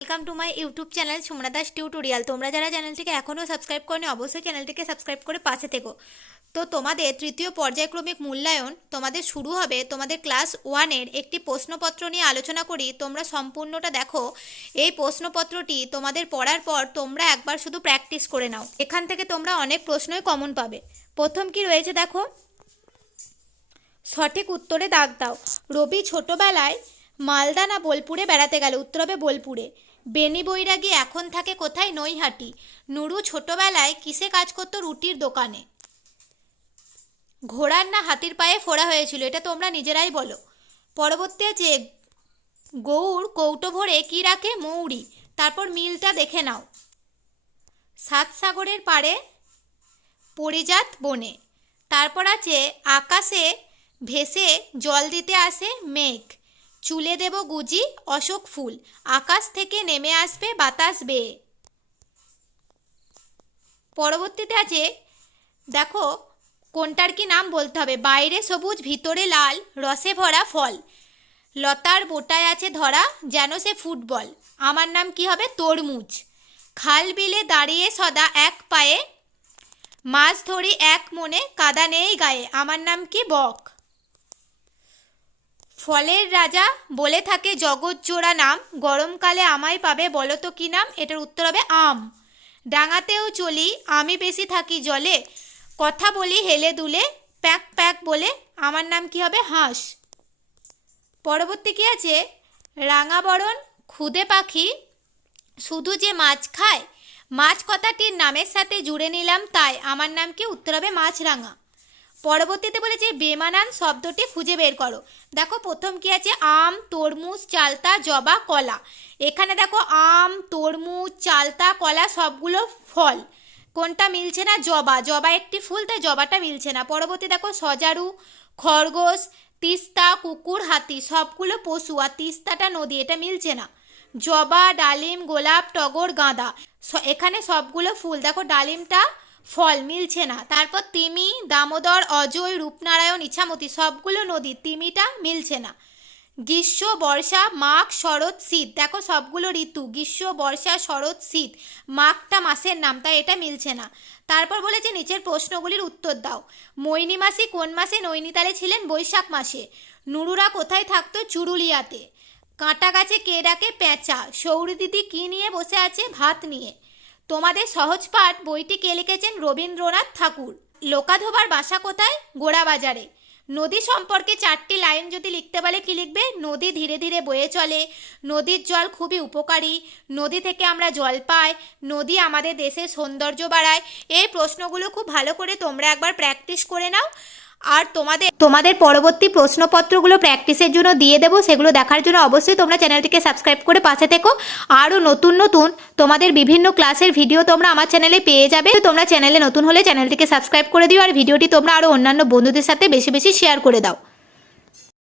Welcome to my YouTube channel Sumana Das tutorial. তোমরা যারা চ্যানেলটিকে এখনও সাবস্ক্রাইব করনি অবশ্যই চ্যানেলটিকে সাবস্ক্রাইব করে পাশে থেকো। তো তোমাদের তৃতীয় পর্যায়ক্রমিক মূল্যায়ন তোমাদের শুরু হবে। তোমাদের ক্লাস 1-এর একটি প্রশ্নপত্র নিয়ে আলোচনা করি, তোমরা সম্পূর্ণটা দেখো। এই প্রশ্নপত্রটি তোমাদের পড়ার পর তোমরা একবার শুধু প্র্যাকটিস করে নাও, এখান থেকে তোমরা অনেক প্রশ্নই কমন পাবে। প্রথম কি রয়েছে দেখো, সঠিক উত্তরে দাগ দাও। রবি ছোটবেলায় মালদা না বোলপুরে বেড়াতে গেল? উত্তর হবে বোলপুরে। বেনি বৈরাগী এখন থাকে কোথায়? নৈহাটি। নুরু ছোটবেলায় কিসে কাজ করতো? রুটির দোকানে। ঘোড়ার না হাতির পায়ে ফোড়া হয়েছিল? এটা তোমরা নিজেরাই বলো। পরবর্তী আছে, গৌড় কৌটো ভরে কি রাখে? মৌরি। তারপর মিলটা দেখে নাও। সাত সাগরের পাড়ে পরিজাত বনে। তারপর আছে, আকাশে ভেসে জল দিতে আসে মেঘ। চুলে দেব গুজি অশোক ফুল। আকাশ থেকে নেমে আসবে বাতাস বেয়ে। পরবর্তীতে আছে দেখো, কোনটার কি নাম বলতে হবে। বাইরে সবুজ ভিতরে লাল, রসে ভরা ফল। লতার বোটায় আছে ধরা, যেন সে ফুটবল। আমার নাম কি হবে? তরমুজ। খাল বিলে দাঁড়িয়ে সদা এক পায়ে, মাছ ধরি এক মনে, কাদা নেই গায়ে। আমার নাম কি? বক। ফলের রাজা বলে থাকে জগৎ জোড়া নাম, গরমকালে আমায় পাবে, বলো তো কি নাম? এটার উত্তর হবে আম। ডাঙাতেও চলি আমি বেশি থাকি জলে, কথা বলি হেলে দুলে, প্যাক প্যাক বলে। আমার নাম কি হবে? হাঁস। পরবর্তী কি আছে, রাঙাবরণ খুদে পাখি শুধু যে মাছ খায়, মাছ কথাটির নামের সাথে জুড়ে নিলাম তাই। আমার নাম কি? উত্তর হবে মাছরাঙা। পরবর্তীতে বলেছে বেমানান শব্দটি খুঁজে বের করো। দেখো প্রথম কি আছে, আম, তরমুজ, চালতা, জবা, কলা। এখানে দেখো আম, তরমুজ, চালতা, কলা সবগুলো ফল, কোনটা মিলছে না? জবা। জবা একটি ফুল, তাই জবাটা মিলছে না। পরবর্তী দেখো, সজারু, খরগোশ, তিস্তা, কুকুর, হাতি সবগুলো পশু, আর তিস্তাটা নদী, এটা মিলছে না। জবা, ডালিম, গোলাপ, টগর, গাঁদা এখানে সবগুলো ফুল, দেখো ডালিমটা ফল, মিলছে না। তারপর তিমি, দামোদর, অজয়, রূপনারায়ণ, ইছামতি সবগুলো নদী, তিমিটা মিলছে না। গ্রীষ্ম, বর্ষা, মাঘ, শরৎ, শীত দেখো সবগুলো ঋতু, গ্রীষ্ম, বর্ষা, শরৎ, শীত। মাঘটা মাসের নাম, তাই এটা মিলছে না। তারপর বলেছে নিচের প্রশ্নগুলির উত্তর দাও। মৈনী মাসি কোন মাসে নৈনিতালে ছিলেন? বৈশাখ মাসে। নুরুরা কোথায় থাকতো? চুরুলিয়াতে। কাঁটা গাছে কে ডাকে? পেঁচা। সৌরি দিদি কি নিয়ে বসে আছে? ভাত নিয়ে। তোমাদের সহজ পাঠ বইটি কে লিখেছেন? রবীন্দ্রনাথ ঠাকুর। লোকাধোবার বাসা কোথায়? গোড়াবাজারে। নদী সম্পর্কে 4টি লাইন যদি লিখতে বলে কি লিখবে? নদী ধীরে ধীরে বয়ে চলে, নদীর জল খুবই উপকারী, নদী থেকে আমরা জল পাই, নদী আমাদের দেশের সৌন্দর্য বাড়ায়। এই প্রশ্নগুলো খুব ভালো করে তোমরা একবার প্র্যাকটিস করে নাও। আর তোমাদের পরবর্তী প্রশ্নপত্রগুলো প্র্যাকটিসের জন্য দিয়ে দেবো, সেগুলো দেখার জন্য অবশ্যই তোমরা চ্যানেলটিকে সাবস্ক্রাইব করে পাশে থেকো। আরও নতুন নতুন তোমাদের বিভিন্ন ক্লাসের ভিডিও তোমরা আমার চ্যানেলে পেয়ে যাবে। তোমরা চ্যানেলে নতুন হলে চ্যানেলটিকে সাবস্ক্রাইব করে দিও, আর ভিডিওটি তোমরা আরও অন্যান্য বন্ধুদের সাথে বেশি বেশি শেয়ার করে দাও।